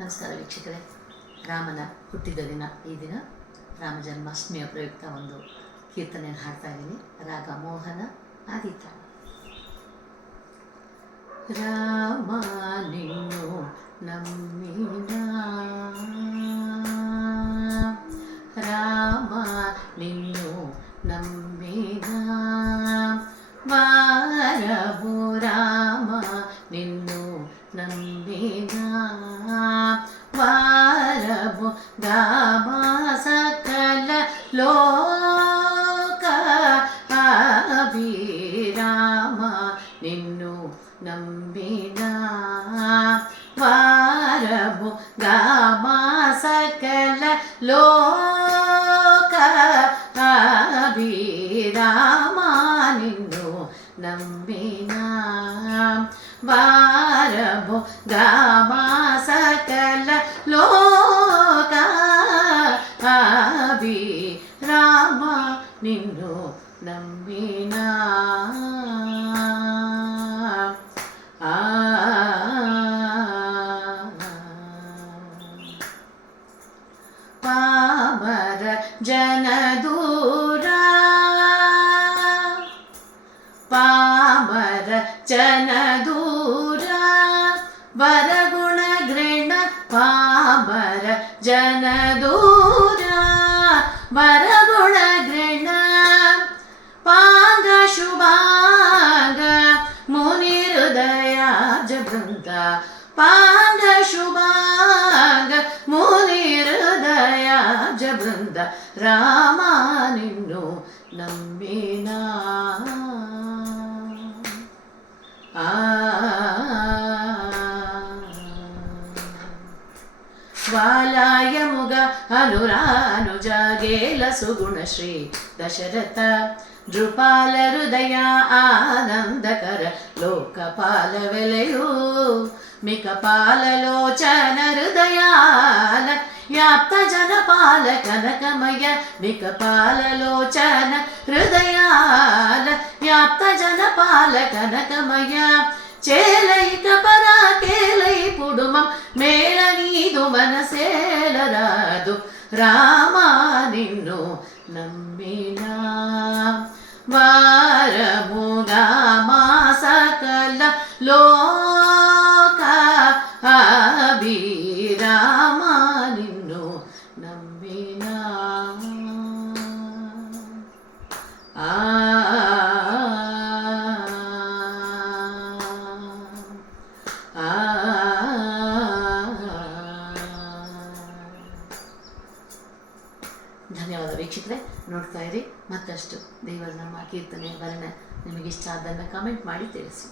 ನಮಸ್ಕಾರ ವೀಕ್ಷಕರೇ. ರಾಮನ ಹುಟ್ಟಿದ ದಿನ ಈ ದಿನ ರಾಮ ಜನ್ಮಾಷ್ಟಮಿಯ ಪ್ರಯುಕ್ತ ಒಂದು ಕೀರ್ತನೆ ಹಾಡ್ತಾ ಇದ್ದೀನಿ. ರಾಗ ಮೋಹನ ಆದಿತಾಳ. ರಾಮ ನಿನ್ನು ನಮ್ಮಿನ, ರಾಮ ನಿನ್ನು ನಮ್ಮಿನ, ವಾರವು ರಾಮ ನಿನ್ನು ನಮ್ಮಿನ, ವಾರವು ಗಾಮ ಸಕಲ ಲೋಕ ಅಭಿರಾಮ ನಿನ್ನು ನಂಬಿನ, ವಾರವು ಗಾಮ ಸಕಲ ಲೋಕ ಅಭಿರಾಮ ನಿನ್ನು ನಂಬಿನ, ವಾರವು ಗಾಮ ಸಕಲ ಲೋಕ ಅಭಿರಾಮ ನಿನ್ನು ನಂಬಿನ. ಪಾಮರ ಜನದೂರ, ಪಾಮರ ಜನದೂರ, ವರಗುಣ ಗೃಣ ಪಾಮರ ಜನದೂರ, ವರಗುಣ ಗೃಣ ಪಾಂಗ ಶುಭಾಂಗ ಮುನಿ ಹೃದಯಾಬ್ಜ ಬೃಂದ, ಪಾಂಗ ಶುಭಾಂಗ ಮುನಿ ಹೃದಯಾಬ್ಜ ಬೃಂದ, ರಾಮ ನಿನ್ನು ನಂಬಿನ. ವಾಲಾಯ ಮುಗ ಅನುರಾನುಜ ಗೇಲ ಸುಗುಣ ಶ್ರೀ ದಶರಥ, ನೃಪಾಲ ಹೃದಯ ಆನಂದಕರ ಲೋಕಪಾಲ ವೆಲೆಯು, ಮಿಕಪಾಲ ಲೋಚನ ಹೃದಯಾಲ ವ್ಯಾಪ್ತ ಜನಪಾಲ ಕನಕಮಯ, ಮಿಕಪಾಲ ಲೋಚನ ಹೃದಯಾಲ ವ್ಯಾಪ್ತ ಜನಪಾಲ ಕನಕಮಯ, చేలైక పరా కేలై పుడుమం మేళ నీదు మనసేలరాదు, రామ నిన్ను నమ్మిన, వారముగా మా సకల లోక అభిరామ నిన్ను నమ్మిన. ಧನ್ಯವಾದ ವೀಕ್ಷಕರೇ. ನೋಡ್ತಾ ಇರಿ. ಮತ್ತಷ್ಟು ದೇವರ ನಮ್ಮ ಕೀರ್ತನೆ ವರ್ಣ ನಿಮಗಿಷ್ಟ ಅದನ್ನು ಕಮೆಂಟ್ ಮಾಡಿ ತಿಳಿಸಿ.